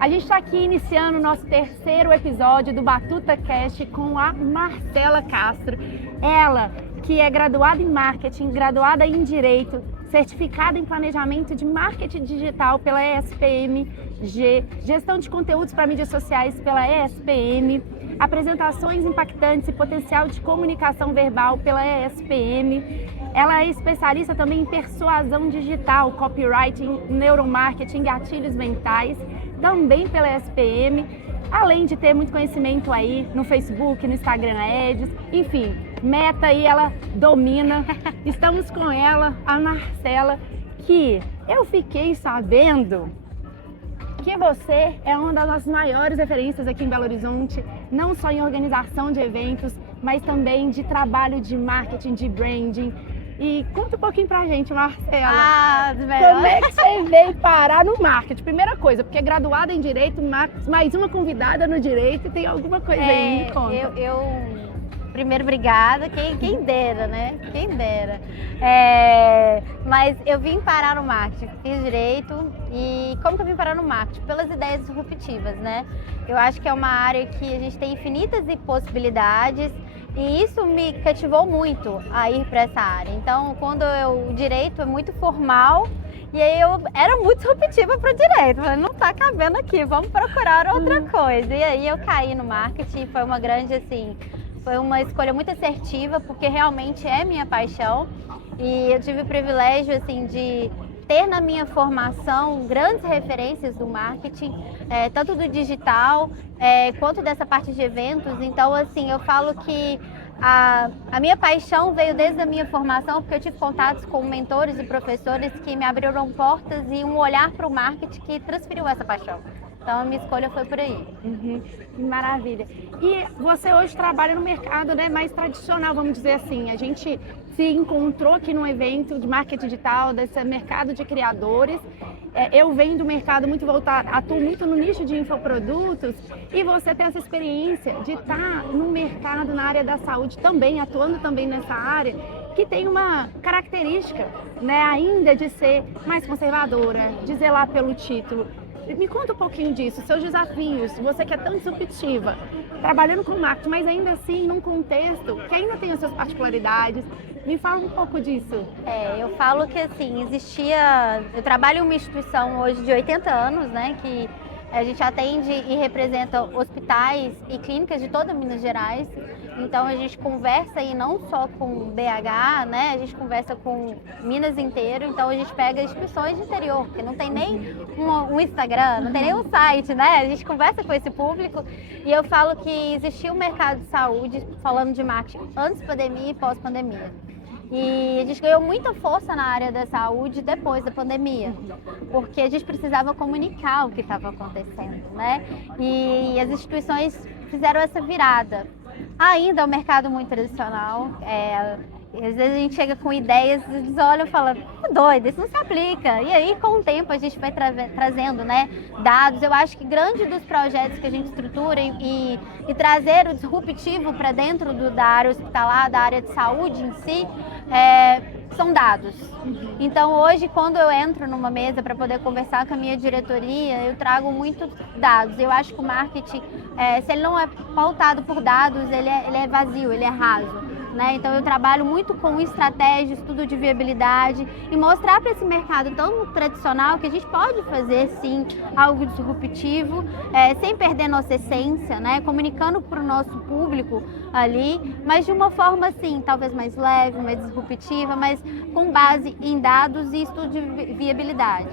A gente está aqui iniciando o nosso terceiro episódio do Batuta Cast com a Marcela Castro. Ela, que é graduada em Marketing, graduada em Direito, certificada em Planejamento de Marketing Digital pela ESPMG, Gestão de Conteúdos para Mídias Sociais pela ESPM, Apresentações Impactantes e Potencial de Comunicação Verbal pela ESPM. Ela é especialista também em persuasão digital, copywriting, neuromarketing, gatilhos mentais, também pela ESPM, além de ter muito conhecimento aí no Facebook, no Instagram Ads, enfim, Meta aí ela domina. Estamos com ela, a Marcela, que eu fiquei sabendo que você é uma das nossas maiores referências aqui em Belo Horizonte, não só em organização de eventos, mas também de trabalho de marketing, de branding. E conta um pouquinho pra gente, Marcela. Como é que você veio parar no marketing? Primeira coisa, porque é graduada em Direito, mais uma convidada no Direito, tem alguma coisa aí? Me conta. Primeiro, obrigada. Quem dera, né? Quem dera. Mas eu vim parar no marketing, fiz Direito. E como que eu vim parar no marketing? Pelas ideias disruptivas, né? Eu acho que é uma área que a gente tem infinitas possibilidades. E isso me cativou muito a ir para essa área. Então, o direito é muito formal, e aí eu era muito disruptiva para o direito. Falei, não está cabendo aqui, vamos procurar outra coisa. E aí eu caí no marketing, foi foi uma escolha muito assertiva, porque realmente é minha paixão. E eu tive o privilégio, de ter na minha formação grandes referências do marketing, tanto do digital quanto dessa parte de eventos. Então, eu falo que a minha paixão veio desde a minha formação, porque eu tive contatos com mentores e professores que me abriram portas e um olhar para o marketing que transferiu essa paixão. Então, a minha escolha foi por aí. Maravilha. E você hoje trabalha no mercado, né, mais tradicional, vamos dizer assim. A gente se encontrou aqui num evento de marketing digital, desse mercado de criadores. Eu venho do mercado muito voltado, atuo muito no nicho de infoprodutos, e você tem essa experiência de estar no mercado, na área da saúde também, atuando também nessa área, que tem uma característica, né, ainda de ser mais conservadora, de zelar pelo título. Me conta um pouquinho disso, seus desafios, você que é tão disruptiva, trabalhando com marketing, mas ainda assim num contexto que ainda tem as suas particularidades. Me fala um pouco disso. Eu falo que eu trabalho em uma instituição hoje de 80 anos, né, que a gente atende e representa hospitais e clínicas de toda Minas Gerais. Então a gente conversa aí não só com BH, né? A gente conversa com Minas inteiro. Então a gente pega instituições de interior, que não tem nem um Instagram, não tem nem um site, né? A gente conversa com esse público. E eu falo que existia um mercado de saúde, falando de marketing, antes pandemia e pós-pandemia. E a gente ganhou muita força na área da saúde depois da pandemia, porque a gente precisava comunicar o que estava acontecendo, né? E as instituições fizeram essa virada. Ainda é um mercado muito tradicional, às vezes a gente chega com ideias, eles olham e falam, doido, isso não se aplica. E aí, com o tempo, a gente vai trazendo, né, dados. Eu acho que grande dos projetos que a gente estrutura e trazer o disruptivo para dentro da área hospitalar, da área de saúde em si, são dados. Então, hoje, quando eu entro numa mesa para poder conversar com a minha diretoria, eu trago muitos dados. Eu acho que o marketing, se ele não é pautado por dados, ele é vazio, ele é raso. Né? Então eu trabalho muito com estratégia, estudo de viabilidade e mostrar para esse mercado tão tradicional que a gente pode fazer sim algo disruptivo, sem perder nossa essência, né? Comunicando para o nosso público ali, mas de uma forma assim, talvez mais leve, mais disruptiva, mas com base em dados e estudo de viabilidade.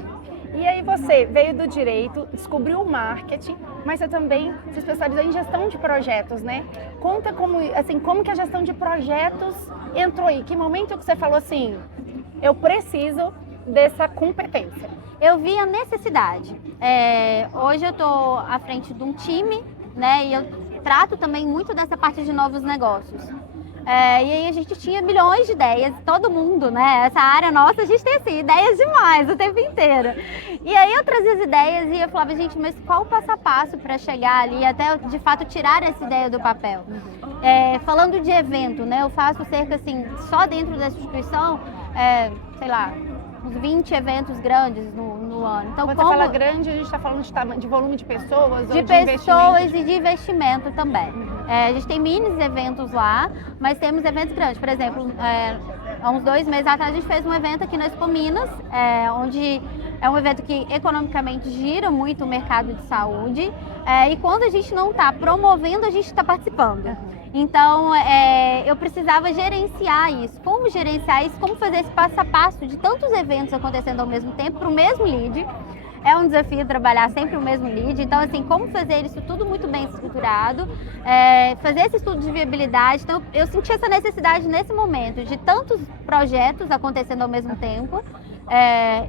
E aí você veio do direito, descobriu o marketing, mas você também se especializou em gestão de projetos, né? Conta como que a gestão de projetos entrou aí. Que momento que você falou assim, eu preciso dessa competência? Eu vi a necessidade. Hoje eu estou à frente de um time, né? E eu trato também muito dessa parte de novos negócios. E aí a gente tinha milhões de ideias, todo mundo, né? Essa área nossa, a gente tem assim, ideias demais o tempo inteiro. E aí eu trazia as ideias e eu falava, gente, mas qual o passo a passo para chegar ali, até de fato tirar essa ideia do papel? Falando de evento, né? Eu faço cerca assim, só dentro dessa instituição, sei lá, uns 20 eventos grandes no ano. Então, quando você fala grande, a gente está falando de volume de pessoas? De pessoas e de investimento também. A gente tem mini eventos lá, mas temos eventos grandes. Por exemplo, há uns 2 meses atrás a gente fez um evento aqui na Expo Minas, onde é um evento que economicamente gira muito o mercado de saúde, e quando a gente não está promovendo, a gente está participando. Então, eu precisava gerenciar isso. Como gerenciar isso? Como fazer esse passo a passo de tantos eventos acontecendo ao mesmo tempo para o mesmo lead? É um desafio trabalhar sempre o mesmo lead. Então, assim, como fazer isso tudo muito bem estruturado, fazer esse estudo de viabilidade. Então, eu senti essa necessidade nesse momento de tantos projetos acontecendo ao mesmo tempo,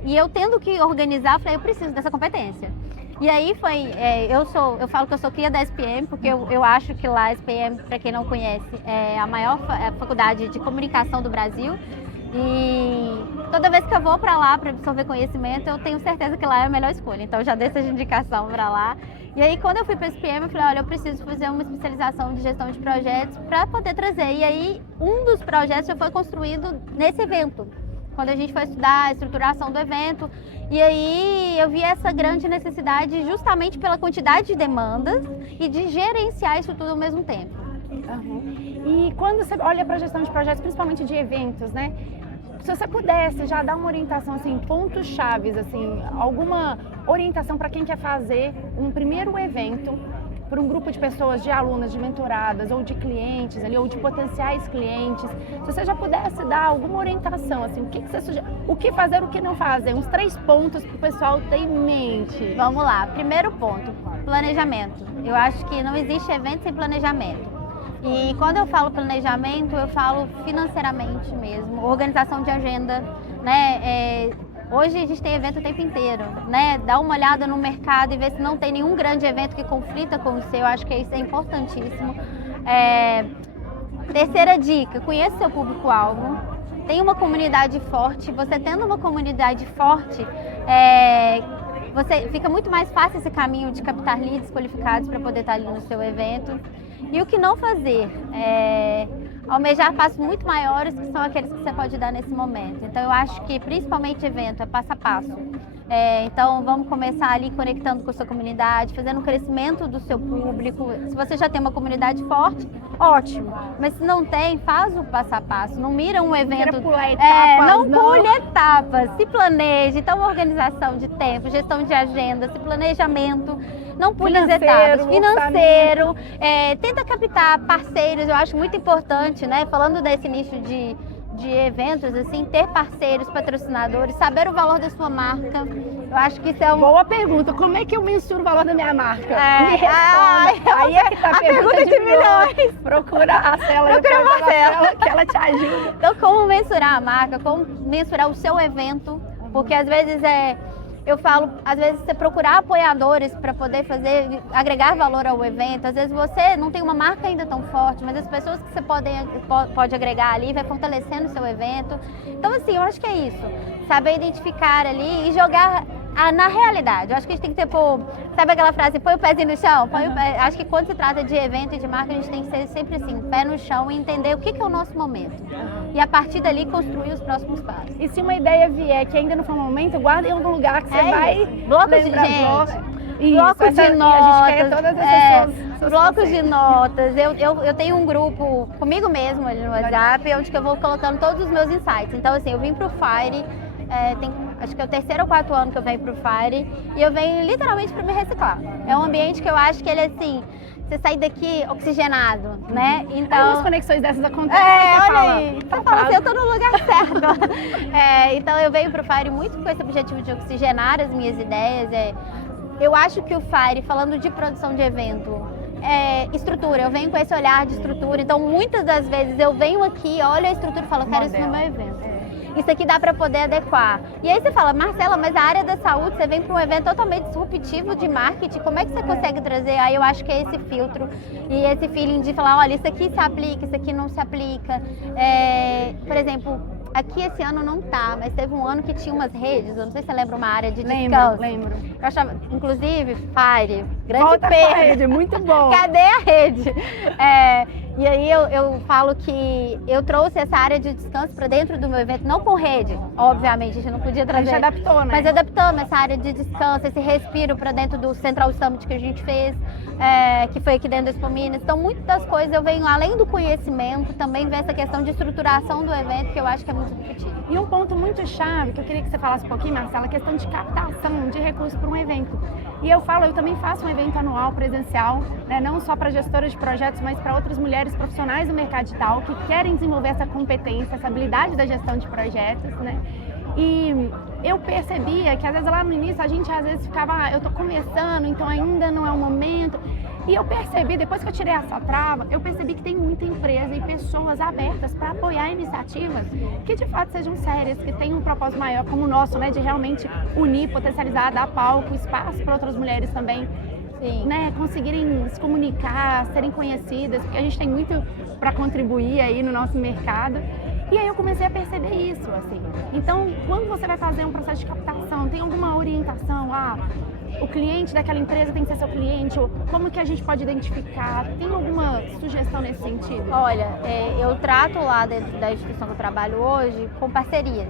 e eu tendo que organizar, falei, eu preciso dessa competência. E aí foi, eu falo que eu sou cria da SPM, porque eu acho que lá a SPM, para quem não conhece, é a maior faculdade de comunicação do Brasil. E toda vez que eu vou para lá para absorver conhecimento, eu tenho certeza que lá é a melhor escolha. Então já dei essa indicação para lá. E aí quando eu fui para a SPM, eu falei, olha, eu preciso fazer uma especialização de gestão de projetos para poder trazer. E aí um dos projetos já foi construído nesse evento, quando a gente foi estudar a estruturação do evento. E aí eu vi essa grande necessidade justamente pela quantidade de demandas e de gerenciar isso tudo ao mesmo tempo. E quando você olha para a gestão de projetos, principalmente de eventos, né? Se você pudesse já dar uma orientação, assim, pontos chaves, assim, alguma orientação para quem quer fazer um primeiro evento para um grupo de pessoas, de alunas, de mentoradas, ou de clientes, ali, ou de potenciais clientes, se você já pudesse dar alguma orientação, assim, o que você sugere, o que fazer, o que não fazer, uns 3 pontos para o pessoal ter em mente. Vamos lá, primeiro ponto, planejamento. Eu acho que não existe evento sem planejamento. E quando eu falo planejamento, eu falo financeiramente mesmo, organização de agenda, né? Hoje a gente tem evento o tempo inteiro, né? Dá uma olhada no mercado e ver se não tem nenhum grande evento que conflita com o seu, eu acho que isso é importantíssimo. Terceira dica, conheça seu público-alvo, tenha uma comunidade forte. Você tendo uma comunidade forte, você fica muito mais fácil esse caminho de captar leads qualificados para poder estar ali no seu evento. E o que não fazer? Almejar passos muito maiores, que são aqueles que você pode dar nesse momento. Então, eu acho que, principalmente evento, é passo a passo. Então, vamos começar ali conectando com a sua comunidade, fazendo um crescimento do seu público. Se você já tem uma comunidade forte, ótimo. Mas se não tem, faz o passo a passo. Não mira um evento... Não pula etapas. Não pule etapas. Se planeje. Então, organização de tempo, gestão de agenda, planejamento. Não pule as etapas. Financeiro. Tenta captar parceiros, eu acho muito importante, né? Falando desse nicho de eventos, assim, ter parceiros, patrocinadores, saber o valor da sua marca. Eu acho que isso é Boa pergunta. Como é que eu mensuro o valor da minha marca? Me responda. Aí é que tá a pergunta de milhões. Procura a Cela. Procura a Marcela, que ela te ajuda. Então, como mensurar a marca? Como mensurar o seu evento? Porque às vezes eu falo, às vezes você procurar apoiadores para poder agregar valor ao evento. Às vezes você não tem uma marca ainda tão forte, mas as pessoas que você pode agregar ali vai fortalecendo o seu evento. Então, assim, eu acho que é isso. Saber identificar ali e jogar na realidade. Eu acho que a gente tem que ter, sabe aquela frase, põe o pezinho no chão? Acho que quando se trata de evento e de marca, a gente tem que ser sempre assim, pé no chão e entender o que é o nosso momento. E a partir dali construir os próximos passos. E se uma ideia vier que ainda não foi o momento, guarda em algum lugar que você vai... Blocos de gente. Blocos de notas. A gente quer todas essas suas blocos de notas. Eu tenho um grupo comigo mesmo ali no WhatsApp, onde que eu vou colocando todos os meus insights. Então, assim, eu vim pro Fire, acho que é o 3º ou 4º ano que eu venho pro Fire, e eu venho literalmente para me reciclar. É um ambiente que eu acho que ele é assim, você sai daqui oxigenado, né? Então, algumas conexões dessas acontecem. Olha aí, você fala assim, eu tô no lugar certo. Então eu venho pro Fire muito com esse objetivo de oxigenar as minhas ideias. Eu acho que o Fire, falando de produção de evento, estrutura, eu venho com esse olhar de estrutura. Então muitas das vezes eu venho aqui, olho a estrutura e falo, eu quero isso no meu evento. Isso aqui dá para poder adequar. E aí você fala, Marcela, mas a área da saúde, você vem para um evento totalmente disruptivo de marketing, como é que você consegue trazer? Aí eu acho que é esse filtro e esse feeling de falar, olha, isso aqui se aplica, isso aqui não se aplica. Por exemplo, aqui esse ano não tá, mas teve um ano que tinha umas redes, eu não sei se você lembra, uma área de descanso. Lembro. Eu achava, inclusive, Fire, grande Volta perda. a rede, muito bom. Cadê a rede? E aí eu falo que eu trouxe essa área de descanso para dentro do meu evento, não com rede, obviamente, a gente não podia trazer. A gente adaptou, né? Mas adaptamos essa área de descanso, esse respiro para dentro do Central Summit que a gente fez, que foi aqui dentro do Expo Minas. Então, muitas das coisas eu venho, além do conhecimento, também ver essa questão de estruturação do evento, que eu acho que é muito discutível. E um ponto muito chave, que eu queria que você falasse um pouquinho, Marcela, a questão de captação de recursos para um evento. E eu também faço um evento anual presencial, né, não só para gestoras de projetos, mas para outras mulheres profissionais do mercado digital que querem desenvolver essa competência, essa habilidade da gestão de projetos, né? E eu percebia que às vezes lá no início a gente às vezes ficava, eu tô começando, então ainda não é o momento. E eu percebi, depois que eu tirei essa trava, eu percebi que tem muita empresa e pessoas abertas para apoiar iniciativas que de fato sejam sérias, que tenham um propósito maior como o nosso, né, de realmente unir, potencializar, dar palco, espaço para outras mulheres também. Sim. Né, conseguirem se comunicar, serem conhecidas, porque a gente tem muito para contribuir aí no nosso mercado. E aí eu comecei a perceber isso, assim. Então, quando você vai fazer um processo de captação, tem alguma orientação? O cliente daquela empresa tem que ser seu cliente? Ou como que a gente pode identificar? Tem alguma sugestão nesse sentido? Olha, eu trato lá dentro da instituição que eu trabalho hoje com parcerias.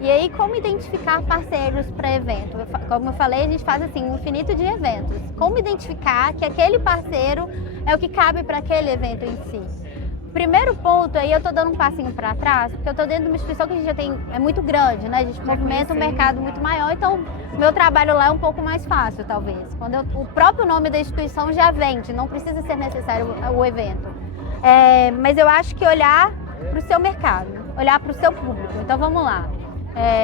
E aí, como identificar parceiros para evento? Como eu falei, a gente faz assim, um infinito de eventos. Como identificar que aquele parceiro é o que cabe para aquele evento em si? Primeiro ponto, aí eu tô dando um passinho para trás, porque eu tô dentro de uma instituição que a gente já tem, é muito grande, né? A gente movimenta um mercado muito maior, então meu trabalho lá é um pouco mais fácil, talvez. Quando o próprio nome da instituição já vende, não precisa ser necessário o evento. Mas eu acho que olhar para o seu mercado, olhar para o seu público. Então vamos lá.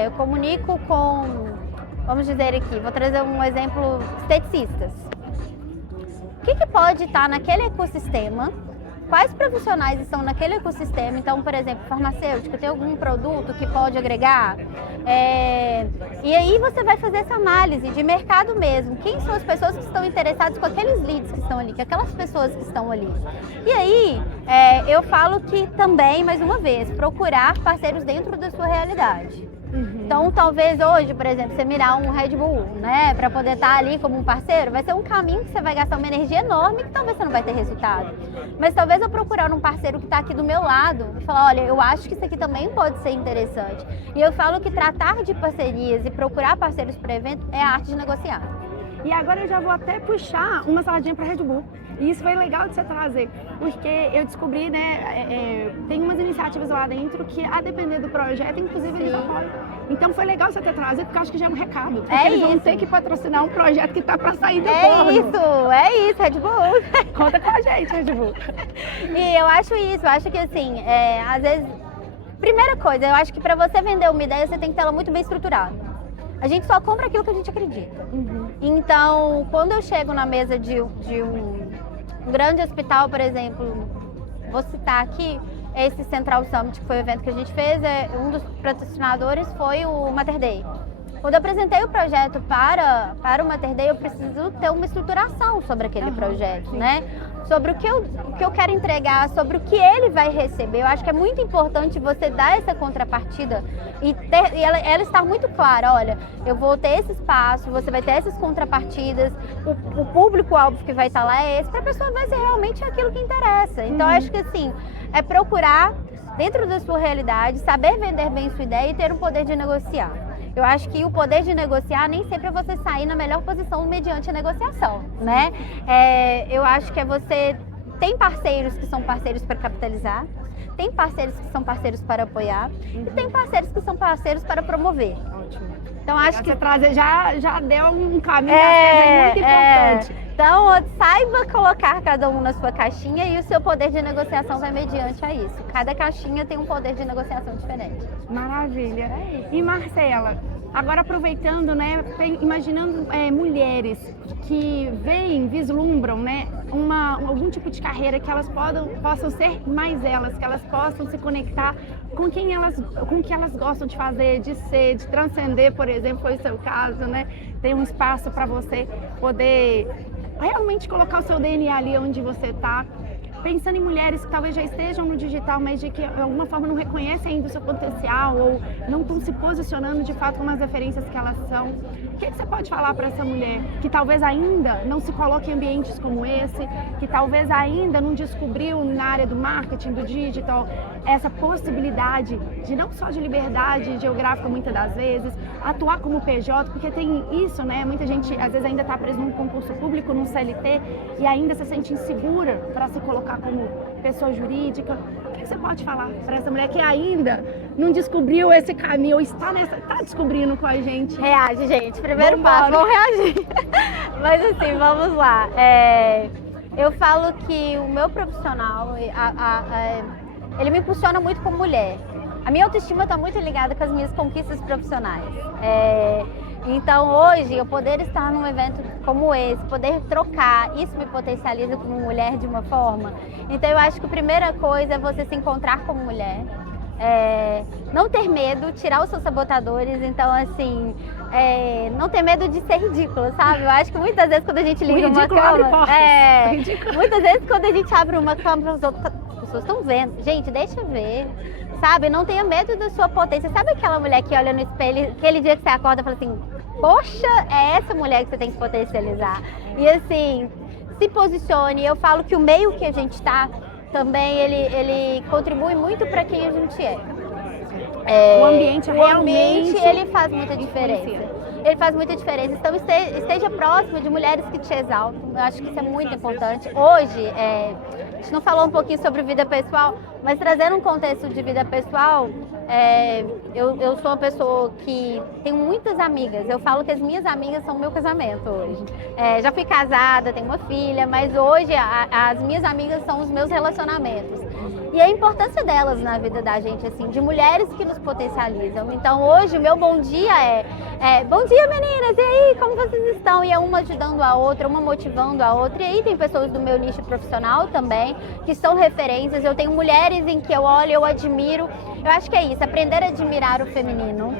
Eu comunico com, vamos dizer aqui, vou trazer um exemplo, esteticistas. O que pode estar naquele ecossistema? Quais profissionais estão naquele ecossistema? Então, por exemplo, farmacêutico, tem algum produto que pode agregar? E aí você vai fazer essa análise de mercado mesmo. Quem são as pessoas que estão interessadas com aqueles leads que estão ali, com aquelas pessoas que estão ali? E aí, eu falo que também, mais uma vez, procurar parceiros dentro da sua realidade. Então, talvez hoje, por exemplo, você mirar um Red Bull, né, para poder estar ali como um parceiro, vai ser um caminho que você vai gastar uma energia enorme que talvez você não vai ter resultado. Mas talvez eu procurar um parceiro que está aqui do meu lado e falar, olha, eu acho que isso aqui também pode ser interessante. E eu falo que tratar de parcerias e procurar parceiros para evento é a arte de negociar. E agora eu já vou até puxar uma saladinha para Red Bull. E isso foi legal de você trazer, porque eu descobri, né, tem umas iniciativas lá dentro que, a depender do projeto, inclusive eles apoiam. Então foi legal você ter trazido, porque eu acho que já é um recado. Porque eles vão ter que patrocinar um projeto que está para sair do forno. É isso, Red Bull. Conta com a gente, Red Bull. E eu acho isso, eu acho que assim, às vezes, primeira coisa, eu acho que para você vender uma ideia, você tem que ter ela muito bem estruturada. A gente só compra aquilo que a gente acredita. Então, quando eu chego na mesa de um grande hospital, por exemplo, vou citar aqui, esse Central Summit, que foi o evento que a gente fez, um dos patrocinadores foi o Mater Dei. Quando eu apresentei o projeto para o Mater Dei, eu preciso ter uma estruturação sobre aquele projeto, né? Sobre o que eu quero entregar, sobre o que ele vai receber. Eu acho que é muito importante você dar essa contrapartida e ela estar muito clara. Olha, eu vou ter esse espaço, você vai ter essas contrapartidas, o público-alvo que vai estar lá é esse, para a pessoa ver se realmente é aquilo que interessa. Então, eu acho que assim, é procurar, dentro da sua realidade, saber vender bem sua ideia e ter o poder de negociar. Eu acho que o poder de negociar nem sempre é você sair na melhor posição mediante a negociação, né? Eu acho que você tem parceiros que são parceiros para capitalizar, tem parceiros que são parceiros para apoiar e tem parceiros que são parceiros para promover. Ótimo. Então acho que trazer já deu um caminho muito importante. Então, saiba colocar cada um na sua caixinha e o seu poder de negociação vai mediante a isso. Cada caixinha tem um poder de negociação diferente. Maravilha. E Marcela, agora aproveitando, né, imaginando mulheres que vislumbram, né, algum tipo de carreira que elas possam ser mais elas, que elas possam se conectar com o que elas gostam de fazer, de ser, de transcender, por exemplo, foi o seu caso, né? Tem um espaço para você poder realmente colocar o seu DNA ali onde você está. pensando em mulheres que talvez já estejam no digital, mas de que de alguma forma não reconhecem ainda o seu potencial ou não estão se posicionando de fato como as referências que elas são. O que você pode falar para essa mulher que talvez ainda não se coloque em ambientes como esse, que talvez ainda não descobriu na área do marketing, do digital, essa possibilidade de não só de liberdade geográfica muitas das vezes, atuar como PJ, porque tem isso, né? Muita gente às vezes ainda está preso num concurso público, num CLT, e ainda se sente insegura para se colocar como pessoa jurídica. O que você pode falar para essa mulher que ainda não descobriu esse caminho, ou está descobrindo com a gente? Reage, gente. Primeiro Vambora. passo, vamos reagir. Mas assim, vamos lá. Eu falo que o meu profissional, ele me impulsiona muito como mulher. A minha autoestima está muito ligada com as minhas conquistas profissionais. Então hoje, eu poder estar num evento como esse, poder trocar, isso me potencializa como mulher de uma forma. Então eu acho que a primeira coisa é você se encontrar como mulher. Não ter medo, tirar os seus sabotadores, então assim, não ter medo de ser ridícula, sabe? Eu acho que muitas vezes quando a gente liga uma câmera, muitas vezes quando a gente abre uma câmera, as pessoas estão vendo, gente, deixa eu ver, sabe? Não tenha medo da sua potência. Sabe aquela mulher que olha no espelho, aquele dia que você acorda e fala assim, poxa, é essa mulher que você tem que potencializar. E assim, se posicione. Eu falo que o meio que a gente está também, ele contribui muito para quem a gente é. O ambiente realmente ele faz muita diferença. Ele faz muita diferença. Então esteja próximo de mulheres que te exaltam. Eu acho que isso é muito importante. Hoje, a gente não falou um pouquinho sobre vida pessoal, mas trazendo um contexto de vida pessoal, eu sou uma pessoa que tem muitas amigas. Eu falo que as minhas amigas são o meu casamento hoje. Já fui casada, tenho uma filha, mas hoje as minhas amigas são os meus relacionamentos. E a importância delas na vida da gente, assim, de mulheres que nos potencializam. Então hoje o meu bom dia bom dia meninas, e aí, como vocês estão? E é uma ajudando a outra, uma motivando a outra. E aí tem pessoas do meu nicho profissional também, que são referências. Eu tenho mulheres em que eu olho, eu admiro. Eu acho que é isso, aprender a admirar o feminino,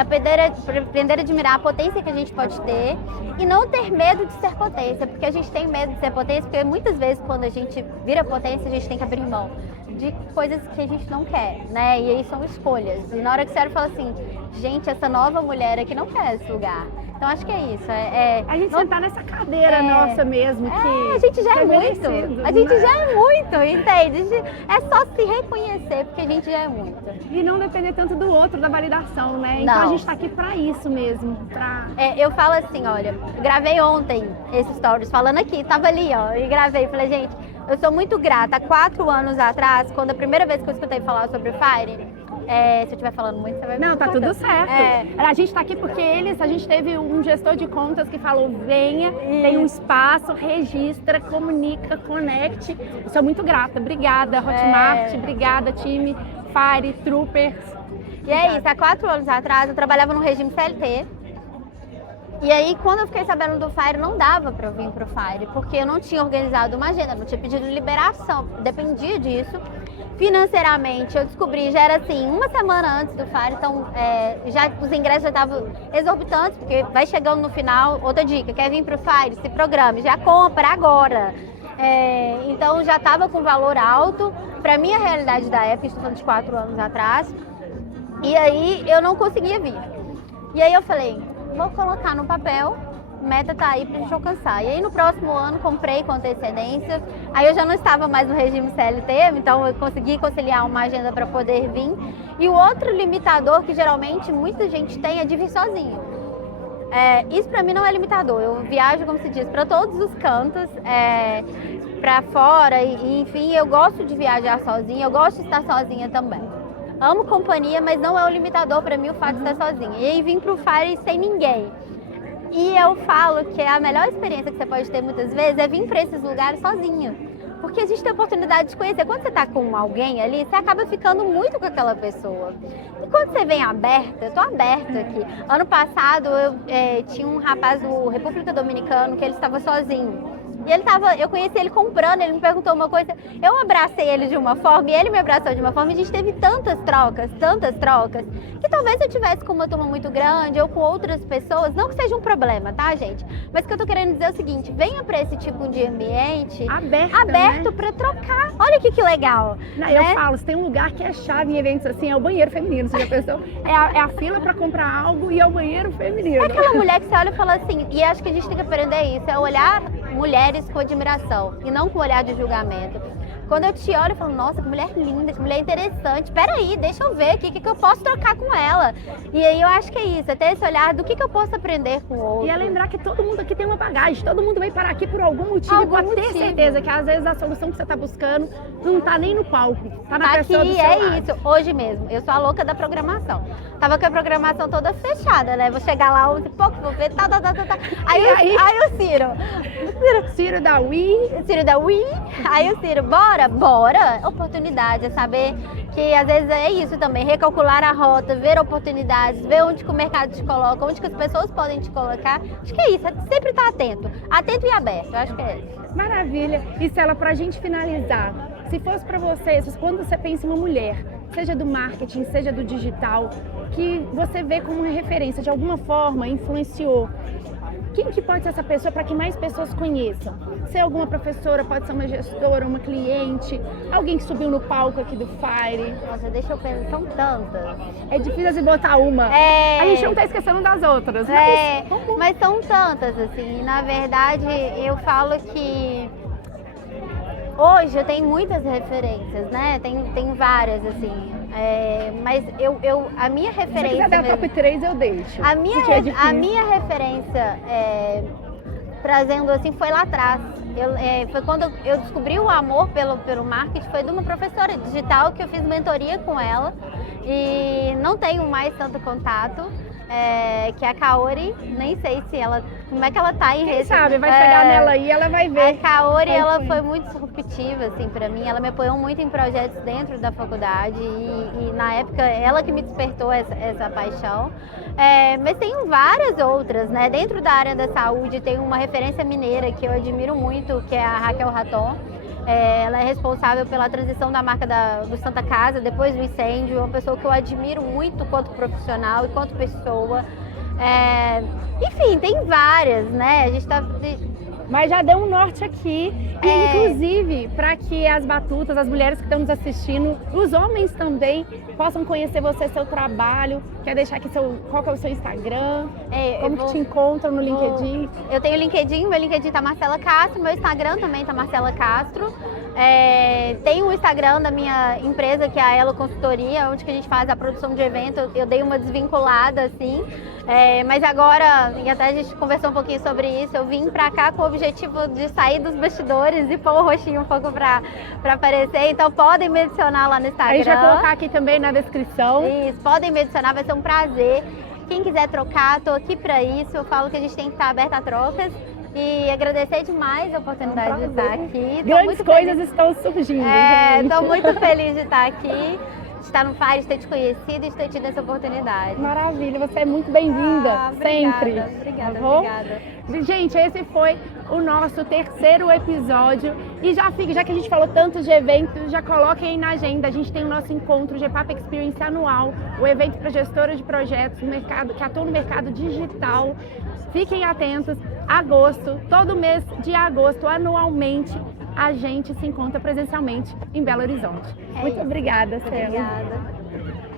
aprender a admirar a potência que a gente pode ter e não ter medo de ser potência, porque a gente tem medo de ser potência, porque muitas vezes quando a gente vira potência, a gente tem que abrir mão de coisas que a gente não quer, né? E aí são escolhas. E na hora que você olha e fala assim, gente, essa nova mulher aqui não quer esse lugar. Então acho que é isso. A gente sentar nessa cadeira nossa mesmo. A gente já é muito. A gente já é muito, entende? É só se reconhecer, porque a gente já é muito. E não depender tanto do outro, da validação, né? Não. Então a gente tá aqui pra isso mesmo. Eu falo assim, olha, gravei ontem esses stories falando aqui, tava ali, ó, e gravei. Falei, gente, eu sou muito grata. Há 4 anos atrás, quando a primeira vez que eu escutei falar sobre o Fire, se eu estiver falando muito, você vai me Não, tá tudo certo. A gente tá aqui porque a gente teve um gestor de contas que falou, venha, tem um espaço, registra, comunica, conecte. Eu sou muito grata. Obrigada, Hotmart. Obrigada, time, Fire, Troopers. E é isso, há 4 anos atrás eu trabalhava no regime CLT. E aí, quando eu fiquei sabendo do Fire, não dava para eu vir pro Fire, porque eu não tinha organizado uma agenda, não tinha pedido liberação, dependia disso. Financeiramente, eu descobri, já era assim, uma semana antes do Fire, então já os ingressos já estavam exorbitantes, porque vai chegando no final, outra dica, quer vir pro Fire, se programe, já compra agora. Então já estava com valor alto, para minha realidade da época, estou falando de 4 anos atrás, e aí eu não conseguia vir. E aí eu falei, vou colocar no papel, meta tá aí pra gente alcançar. E aí no próximo ano comprei com antecedência, aí eu já não estava mais no regime CLT, então eu consegui conciliar uma agenda para poder vir. E o outro limitador que geralmente muita gente tem é de vir sozinho. Isso pra mim não é limitador, eu viajo, como se diz, para todos os cantos, para fora, e enfim, eu gosto de viajar sozinha, eu gosto de estar sozinha também. Amo companhia, mas não é o limitador para mim o fato de estar sozinha. E aí vim pro Fire sem ninguém. E eu falo que a melhor experiência que você pode ter muitas vezes é vir para esses lugares sozinha. Porque a gente tem a oportunidade de conhecer. Quando você tá com alguém ali, você acaba ficando muito com aquela pessoa. E quando você vem aberta, eu tô aberta aqui. Ano passado eu tinha um rapaz do República Dominicana que ele estava sozinho. E E eu conheci ele comprando, ele me perguntou uma coisa, eu abracei ele de uma forma e ele me abraçou de uma forma, e a gente teve tantas trocas, que talvez eu tivesse com uma turma muito grande ou com outras pessoas, não que seja um problema, tá, gente? Mas o que eu tô querendo dizer é o seguinte, venha pra esse tipo de ambiente aberto, né? Pra trocar. Olha que legal. Não, né? Eu falo, se tem um lugar que é chave em eventos assim, é o banheiro feminino, você já pensou? É a fila pra comprar algo e é o banheiro feminino. É aquela mulher que você olha e fala assim, e acho que a gente tem que aprender isso, é olhar mulheres com admiração e não com olhar de julgamento. Quando eu te olho, eu falo, nossa, que mulher linda, que mulher interessante. Peraí, deixa eu ver aqui o que eu posso trocar com ela. E aí eu acho que é isso, é ter esse olhar do que eu posso aprender com o outro. E é lembrar que todo mundo aqui tem uma bagagem, todo mundo veio parar aqui por algum motivo. Pode ter certeza que às vezes a solução que você está buscando não tá nem no palco, tá na pessoa do seu lado. Isso, hoje mesmo. Eu sou a louca da programação. Tava com a programação toda fechada, né? Vou chegar lá 11 e pouco, vou ver, tá. Aí o Ciro da Wii. Aí o Ciro, bora. Oportunidade, é saber que às vezes é isso também, recalcular a rota, ver oportunidades, ver onde que o mercado te coloca, onde que as pessoas podem te colocar. Acho que é isso, é sempre estar atento e aberto, acho que é isso. Maravilha. E Cela, pra gente finalizar, se fosse pra você, quando você pensa em uma mulher, seja do marketing, seja do digital, que você vê como uma referência, de alguma forma influenciou, quem que pode ser essa pessoa para que mais pessoas conheçam? Se é alguma professora, pode ser uma gestora, uma cliente, alguém que subiu no palco aqui do Fire. Nossa, deixa eu pensar, são tantas. É difícil de botar uma. A gente não tá esquecendo das outras. Mas são tantas, assim. Na verdade, eu falo que hoje eu tenho muitas referências, né? Tem várias, assim. Mas a minha referência. Se quiser dar top 3, eu deixo. A minha referência, trazendo assim, foi lá atrás. Foi quando eu descobri o amor pelo marketing, foi de uma professora digital que eu fiz mentoria com ela e não tenho mais tanto contato. Que é a Kaori, nem sei se como é que ela tá em rede. Quem sabe, vai chegar nela aí, ela vai ver. A Kaori, ela foi muito disruptiva, assim, pra mim, ela me apoiou muito em projetos dentro da faculdade e na época, ela que me despertou essa paixão. Mas tem várias outras, né, dentro da área da saúde, tem uma referência mineira que eu admiro muito, que é a Raquel Raton. Ela é responsável pela transição da marca do Santa Casa depois do incêndio, é uma pessoa que eu admiro muito quanto profissional e quanto pessoa. Enfim, tem várias, né? A gente tá... Mas já deu um norte aqui, e inclusive para que as batutas, as mulheres que estão nos assistindo, os homens também, possam conhecer você, seu trabalho. Quer deixar aqui qual que é o seu Instagram? Como que te encontram no LinkedIn? Eu tenho LinkedIn, meu LinkedIn tá Marcela Castro, meu Instagram também tá Marcela Castro. Tem o Instagram da minha empresa, que é a Elo Consultoria, onde que a gente faz a produção de evento. Eu dei uma desvinculada, assim. Mas agora, e até a gente conversou um pouquinho sobre isso, eu vim pra cá com o objetivo de sair dos bastidores e pôr o rostinho um pouco pra aparecer. Então podem me adicionar lá no Instagram. A gente vai colocar aqui também na descrição. Isso, podem me adicionar, vai ser um prazer. Quem quiser trocar, tô aqui pra isso. Eu falo que a gente tem que estar aberta a trocas. E agradecer demais a oportunidade de estar aqui. Grandes coisas estão surgindo, gente. Estou muito feliz de estar aqui, de estar no Fire, de ter te conhecido e de ter tido essa oportunidade. Maravilha, você é muito bem-vinda, sempre. Obrigada. Gente, esse foi o nosso terceiro episódio. E já que a gente falou tanto de eventos, já coloquem aí na agenda. A gente tem o nosso encontro GPAP Experience anual, o evento para gestoras de projetos que atuam no mercado digital. Fiquem atentos, agosto, todo mês de agosto, anualmente, a gente se encontra presencialmente em Belo Horizonte. Muito obrigada, Cela. Obrigada.